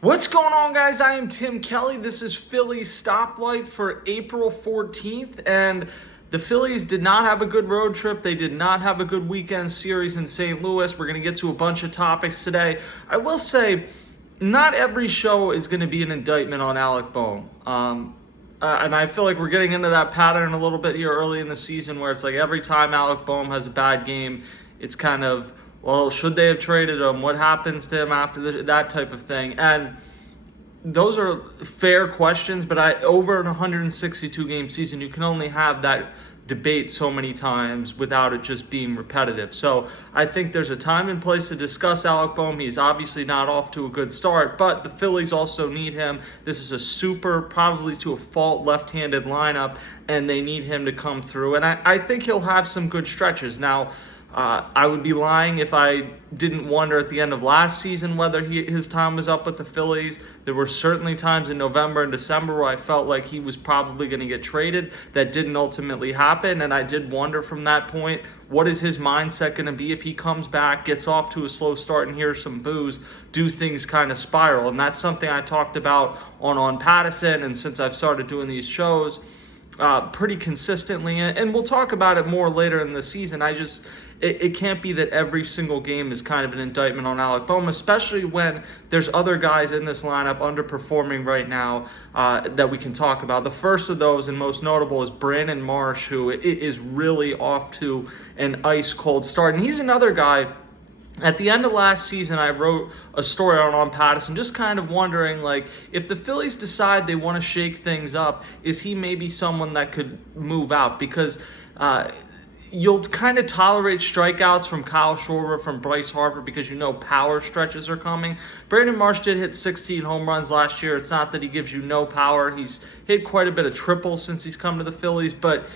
What's going on, guys? I am Tim Kelly. This is Phillies Stoplight for April 14th, and the Phillies did not have a good road trip. They did not have a good weekend series in St. Louis. We're going to get to a bunch of topics today. I will say, not every show is going to be an indictment on Alec Bohm. And I feel like we're getting into that pattern a little bit here early in the season where it's like every time Alec Bohm has a bad game, it's kind of, well, should they have traded him? What happens to him after that type of thing? And those are fair questions, but over an 162 game season, you can only have that debate so many times without it just being repetitive. So I think there's a time and place to discuss Alec Bohm. He's obviously not off to a good start, but the Phillies also need him. This is a super, probably to a fault, left-handed lineup, and they need him to come through. And I think he'll have some good stretches. Now, I would be lying if I didn't wonder at the end of last season whether his time was up with the Phillies. There were certainly times in November and December where I felt like he was probably going to get traded. That didn't ultimately happen, and I did wonder from that point, what is his mindset going to be if he comes back, gets off to a slow start, and hears some boos? Do things kind of spiral? And that's something I talked about on Pattison, and since I've started doing these shows pretty consistently, and we'll talk about it more later in the season. It can't be that every single game is kind of an indictment on Alec Bohm, especially when there's other guys in this lineup underperforming right now that we can talk about. The first of those and most notable is Brandon Marsh, who is really off to an ice cold start, and he's another guy. At the end of last season, I wrote a story on Pattison, just kind of wondering, like, if the Phillies decide they want to shake things up, is he maybe someone that could move out? Because you'll kind of tolerate strikeouts from Kyle Schwarber, from Bryce Harper, because you know power stretches are coming. Brandon Marsh did hit 16 home runs last year. It's not that he gives you no power. He's hit quite a bit of triples since he's come to the Phillies, but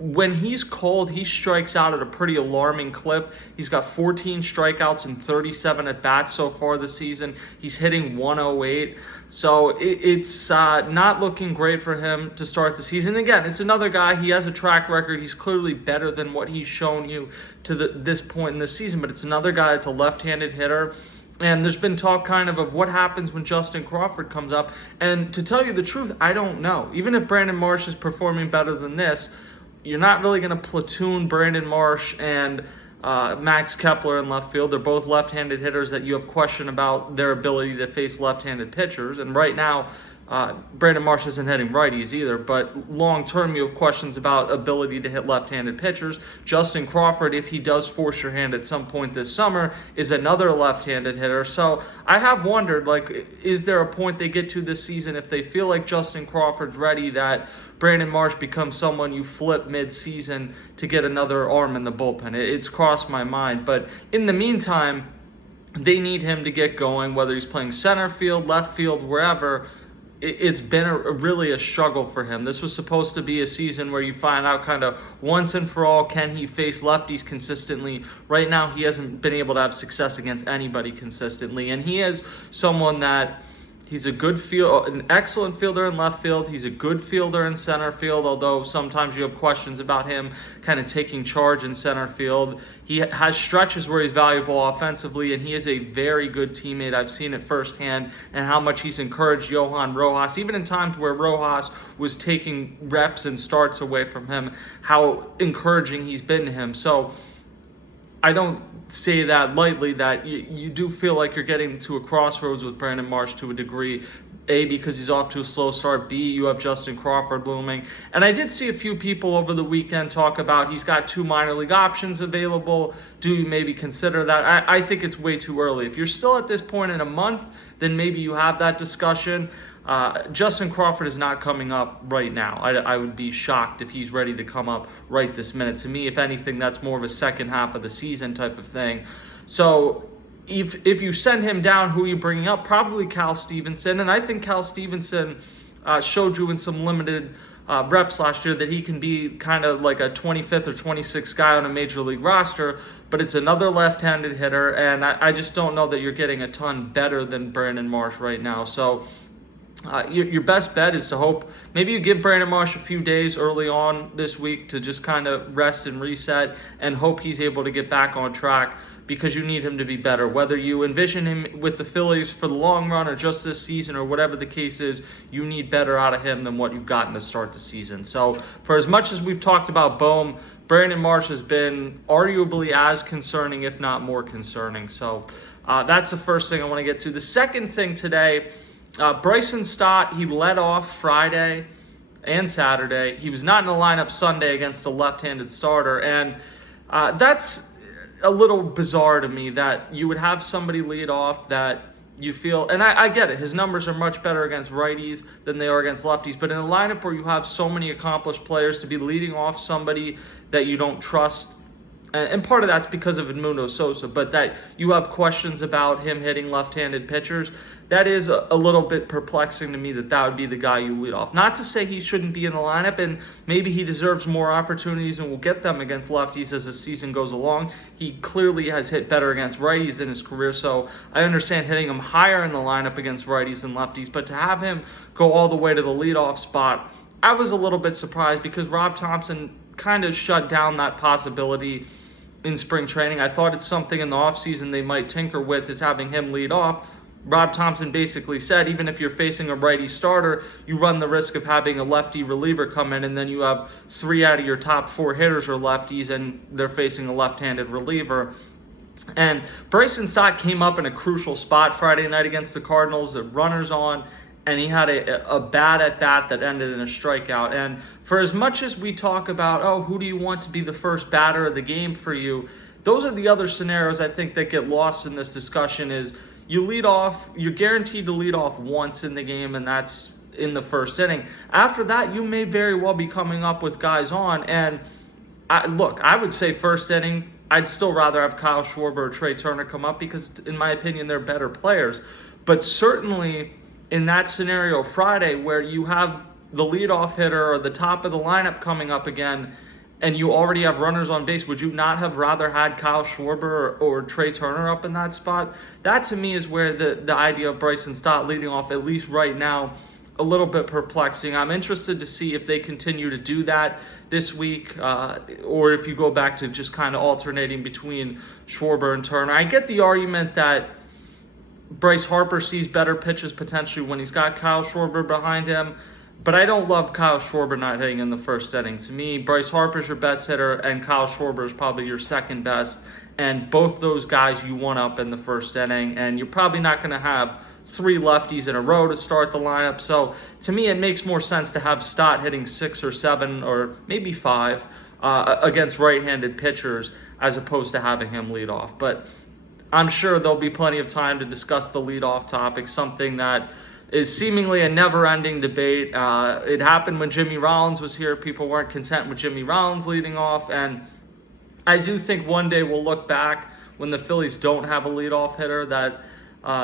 when he's cold, he strikes out at a pretty alarming clip. He's got 14 strikeouts and 37 at-bats so far this season. He's hitting 108. So it's not looking great for him to start the season. Again, it's another guy. He has a track record. He's clearly better than what he's shown you to this point in the season. But it's another guy that's a left-handed hitter. And there's been talk kind of what happens when Justin Crawford comes up. And to tell you the truth, I don't know. Even if Brandon Marsh is performing better than this, you're not really going to platoon Brandon Marsh and Max Kepler in left field. They're both left-handed hitters that you have question about their ability to face left-handed pitchers. And right now, Brandon Marsh isn't hitting righties either, but long-term you have questions about ability to hit left-handed pitchers. Justin Crawford, if he does force your hand at some point this summer, is another left-handed hitter. So I have wondered, like, is there a point they get to this season if they feel like Justin Crawford's ready that Brandon Marsh becomes someone you flip mid-season to get another arm in the bullpen? It's crossed my mind, but in the meantime, they need him to get going, whether he's playing center field, left field, wherever. It's been really a struggle for him. This was supposed to be a season where you find out kind of once and for all, can he face lefties consistently? Right now, he hasn't been able to have success against anybody consistently, and he is someone that he's an excellent fielder in left field. He's a good fielder in center field, although sometimes you have questions about him kind of taking charge in center field. He has stretches where he's valuable offensively, and he is a very good teammate. I've seen it firsthand, and how much he's encouraged Johan Rojas, even in times where Rojas was taking reps and starts away from him, how encouraging he's been to him. So I don't say that lightly, that you do feel like you're getting to a crossroads with Brandon Marsh to a degree. A, because he's off to a slow start. B, you have Justin Crawford looming. And I did see a few people over the weekend talk about he's got 2 minor league options available. Do you maybe consider that? I think it's way too early. If you're still at this point in a month, then maybe you have that discussion. Justin Crawford is not coming up right now. I would be shocked if he's ready to come up right this minute. To me, if anything, that's more of a second half of the season type of thing. So if you send him down, who are you bringing up? Probably Cal Stevenson. And I think Cal Stevenson showed you in some limited reps last year that he can be kind of like a 25th or 26th guy on a major league roster, but it's another left-handed hitter, and I just don't know that you're getting a ton better than Brandon Marsh right now. So Your best bet is to hope maybe you give Brandon Marsh a few days early on this week to just kind of rest and reset and hope he's able to get back on track, because you need him to be better. Whether you envision him with the Phillies for the long run or just this season or whatever the case is, you need better out of him than what you've gotten to start the season. So for as much as we've talked about Bohm, Brandon Marsh has been arguably as concerning, if not more concerning. So that's the first thing I want to get to. The second thing today, Bryson Stott, he led off Friday and Saturday. He was not in the lineup Sunday against a left-handed starter, and that's a little bizarre to me that you would have somebody lead off that you feel, and I get it, his numbers are much better against righties than they are against lefties, but in a lineup where you have so many accomplished players, to be leading off somebody that you don't trust, and part of that's because of Edmundo Sosa, but that you have questions about him hitting left-handed pitchers, that is a little bit perplexing to me that would be the guy you lead off. Not to say he shouldn't be in the lineup, and maybe he deserves more opportunities and will get them against lefties as the season goes along. He clearly has hit better against righties in his career, so I understand hitting him higher in the lineup against righties and lefties, but to have him go all the way to the leadoff spot, I was a little bit surprised because Rob Thompson kind of shut down that possibility in spring training. I thought it's something in the offseason they might tinker with, is having him lead off. Rob Thompson basically said, even if you're facing a righty starter, you run the risk of having a lefty reliever come in, and then you have 3 out of your top 4 hitters are lefties, and they're facing a left-handed reliever. And Bryson Stott came up in a crucial spot Friday night against the Cardinals. The runners on, and he had a bad at-bat that ended in a strikeout. And for as much as we talk about, oh, who do you want to be the first batter of the game for you, those are the other scenarios I think that get lost in this discussion. Is you lead off, you're guaranteed to lead off once in the game, and that's in the first inning. After that, you may very well be coming up with guys on. And I would say first inning, I'd still rather have Kyle Schwarber or Trey Turner come up because, in my opinion, they're better players. But certainly in that scenario Friday where you have the leadoff hitter or the top of the lineup coming up again and you already have runners on base, would you not have rather had Kyle Schwarber or Trey Turner up in that spot? That to me is where the idea of Bryson Stott leading off, at least right now, a little bit perplexing. I'm interested to see if they continue to do that this week, or if you go back to just kind of alternating between Schwarber and Turner. I get the argument that Bryce Harper sees better pitches potentially when he's got Kyle Schwarber behind him, but I don't love Kyle Schwarber not hitting in the first inning. To me, Bryce Harper's your best hitter, and Kyle Schwarber is probably your second best, and both those guys you want up in the first inning, and you're probably not going to have 3 lefties in a row to start the lineup. So to me, it makes more sense to have Stott hitting 6 or 7 or maybe 5 against right-handed pitchers as opposed to having him lead off. But I'm sure there'll be plenty of time to discuss the leadoff topic, something that is seemingly a never-ending debate. It happened when Jimmy Rollins was here. People weren't content with Jimmy Rollins leading off, and I do think one day we'll look back when the Phillies don't have a leadoff hitter that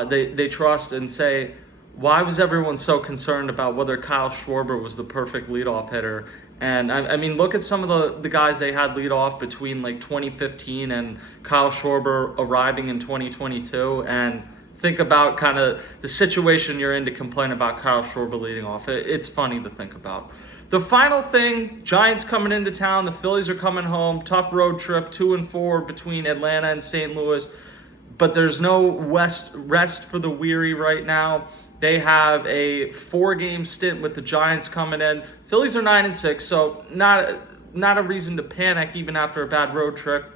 they trust and say, why was everyone so concerned about whether Kyle Schwarber was the perfect leadoff hitter? And I mean, look at some of the guys they had lead off between like 2015 and Kyle Schwarber arriving in 2022, and think about kind of the situation you're in to complain about Kyle Schwarber leading off. It's funny to think about. The final thing, Giants coming into town, the Phillies are coming home, tough road trip, 2-4 between Atlanta and St. Louis, but there's no rest for the weary right now. They have a 4-game stint with the Giants coming in. Phillies are 9-6, so not a reason to panic even after a bad road trip.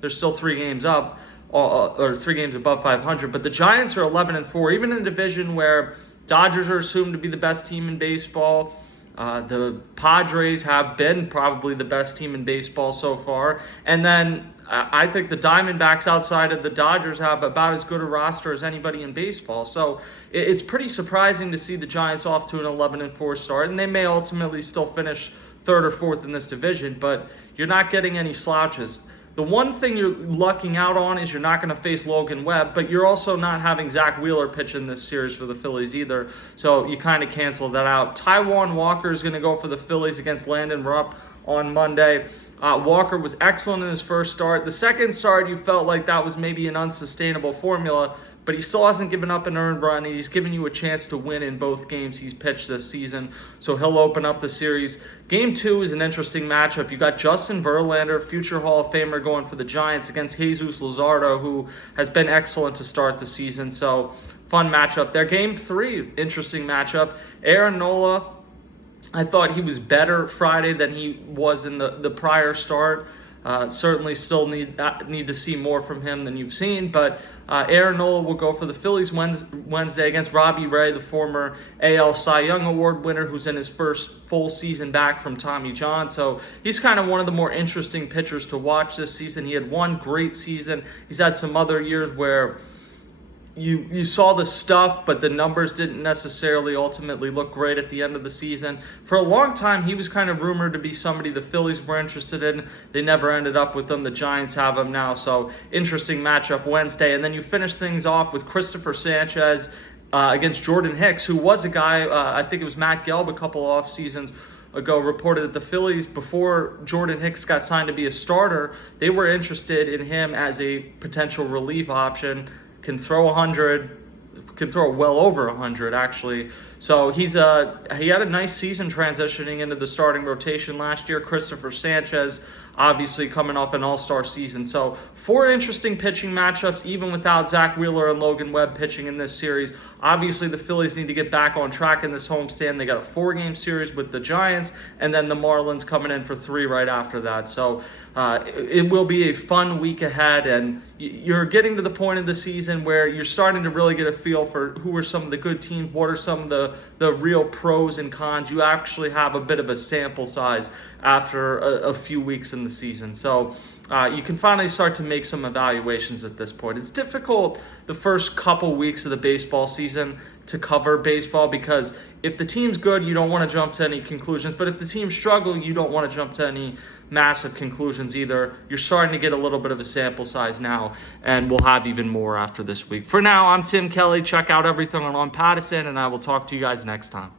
They're still 3 games up, or 3 games above 500. But the Giants are 11-4, even in a division where Dodgers are assumed to be the best team in baseball. The Padres have been probably the best team in baseball so far. And then I think the Diamondbacks outside of the Dodgers have about as good a roster as anybody in baseball. So it's pretty surprising to see the Giants off to an 11-4 start. And they may ultimately still finish 3rd or 4th in this division, but you're not getting any slouches. The one thing you're lucking out on is you're not going to face Logan Webb, but you're also not having Zach Wheeler pitch in this series for the Phillies either, so you kind of cancel that out. Taijuan Walker is going to go for the Phillies against Landon Rupp on Monday. Walker was excellent in his first start. The second start, you felt like that was maybe an unsustainable formula, but he still hasn't given up an earned run. He's given you a chance to win in both games he's pitched this season, so he'll open up the series. Game 2 is an interesting matchup. You got Justin Verlander, future Hall of Famer, going for the Giants against Jesus Luzardo, who has been excellent to start the season, so fun matchup there. Game 3, interesting matchup. Aaron Nola, I thought he was better Friday than he was in the prior start. Certainly still need to see more from him than you've seen, but Aaron Nola will go for the Phillies Wednesday against Robbie Ray, the former AL Cy Young Award winner, who's in his first full season back from Tommy John. So he's kind of one of the more interesting pitchers to watch this season. He had one great season. He's had some other years where you saw the stuff, but the numbers didn't necessarily ultimately look great at the end of the season. For a long time, he was kind of rumored to be somebody the Phillies were interested in. They never ended up with him. The Giants have him now, so interesting matchup Wednesday. And then you finish things off with Christopher Sanchez against Jordan Hicks, who was a guy, I think it was Matt Gelb a couple off seasons ago, reported that the Phillies, before Jordan Hicks got signed to be a starter, they were interested in him as a potential relief option. Can throw 100, can throw well over 100 actually. So he had a nice season transitioning into the starting rotation last year. Christopher Sanchez, obviously coming off an all-star season. So 4 interesting pitching matchups, even without Zach Wheeler and Logan Webb pitching in this series. Obviously, the Phillies need to get back on track in this homestand. They got a 4-game series with the Giants, and then the Marlins coming in for 3 right after that. So it will be a fun week ahead, and you're getting to the point of the season where you're starting to really get a feel for who are some of the good teams, what are some of the real pros and cons. You actually have a bit of a sample size after a few weeks in the season. So you can finally start to make some evaluations at this point. It's difficult the first couple weeks of the baseball season to cover baseball because if the team's good, you don't want to jump to any conclusions. But if the team struggle, you don't want to jump to any massive conclusions either. You're starting to get a little bit of a sample size now, and we'll have even more after this week. For now, I'm Tim Kelly. Check out everything on Pattison, and I will talk to you guys next time.